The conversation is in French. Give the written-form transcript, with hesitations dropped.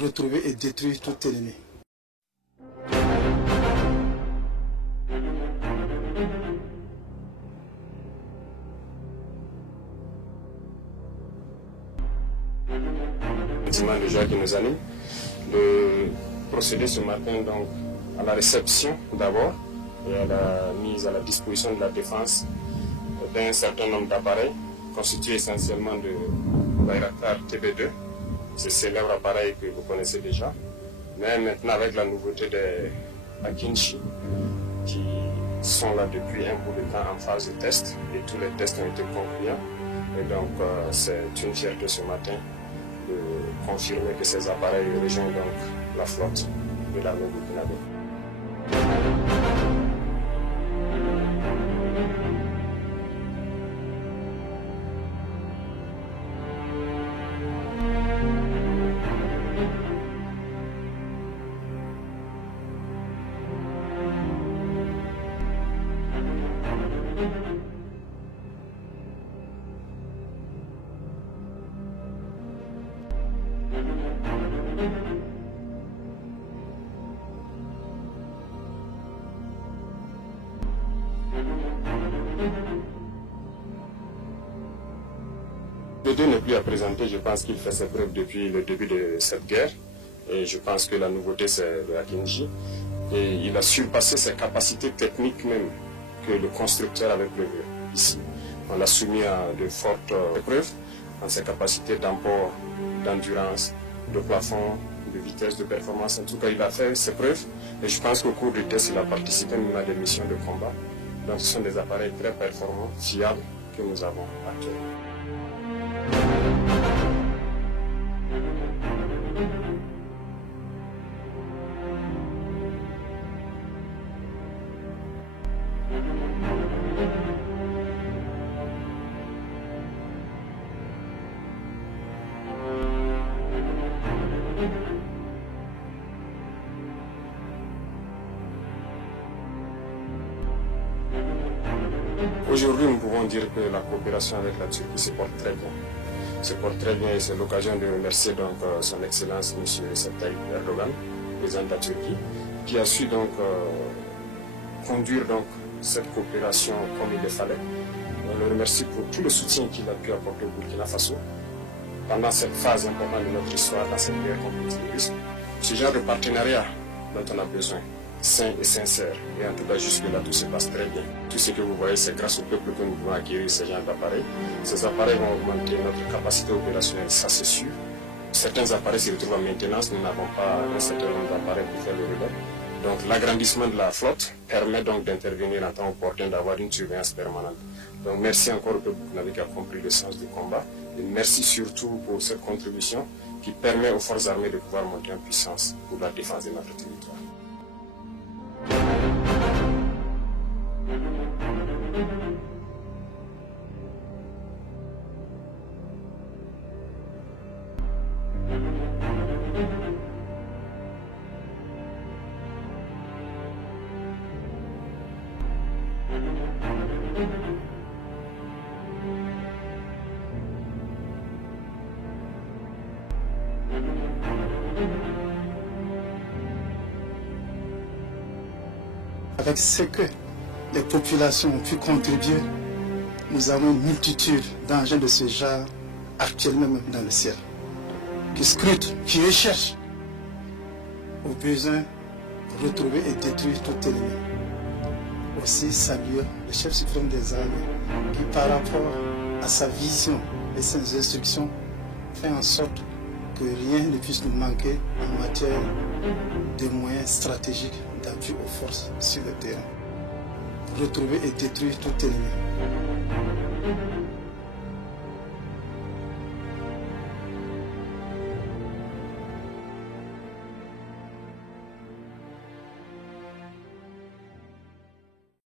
retrouver et détruire tout ennemi. Le sentiment de joie qui nous anime, de procéder ce matin donc à la réception d'abord et à la mise à la disposition de la défense d'un certain nombre d'appareils constitués essentiellement de Bayraktar TB2, ce célèbre appareil que vous connaissez déjà, mais maintenant avec la nouveauté des Akinji qui sont là depuis un bout de temps en phase de test et tous les tests ont été concluants. Et donc c'est une fierté ce matin de confirmer que ces appareils rejoignent donc la flotte de l'armée burkinabé. Le 2 n'est plus à présenter, je pense qu'il fait ses preuves depuis le début de cette guerre. Et je pense que la nouveauté c'est le Akinji. Et il a surpassé ses capacités techniques même que le constructeur avait prévu ici. On l'a soumis à de fortes épreuves dans ses capacités d'emport, d'endurance, de plafond, de vitesse, de performance. En tout cas, il a fait ses preuves. Et je pense qu'au cours du test, il a participé même à des missions de combat. Donc ce sont des appareils très performants, fiables que nous avons actuellement. Aujourd'hui, nous pouvons dire que la coopération avec la Turquie se porte très bien. Se porte très bien et c'est l'occasion de remercier donc son Excellence M. Recep Tayyip Erdogan, président de la Turquie, qui a su donc conduire donc cette coopération comme il le fallait. On le remercie pour tout le soutien qu'il a pu apporter au Burkina Faso pendant cette phase importante de notre histoire, dans cette guerre contre le terrorisme. Ce genre de partenariat dont on a besoin, sain et sincère. Et en tout cas, jusque-là, tout se passe très bien. Tout ce que vous voyez, c'est grâce au peuple que nous pouvons acquérir ce genre d'appareils. Ces appareils vont augmenter notre capacité opérationnelle, ça c'est sûr. Certains appareils se retrouvent en maintenance, nous n'avons pas un certain nombre d'appareils pour faire le relais. Donc l'agrandissement de la flotte permet donc d'intervenir en temps opportun, d'avoir une surveillance permanente. Donc merci encore au peuple qui a compris le sens du combat. Et merci surtout pour cette contribution qui permet aux forces armées de pouvoir monter en puissance pour la défense de notre territoire. Avec ce que les populations ont pu contribuer, nous avons une multitude d'engins de ce genre actuellement même dans le ciel, qui scrutent, qui recherchent au besoin de retrouver et détruire tout ennemi. Aussi saluer le chef suprême des armées qui, par rapport à sa vision et ses instructions, fait en sorte que rien ne puisse nous manquer en matière de moyens stratégiques d'appui aux forces sur le terrain. Retrouver et détruire tout ennemi.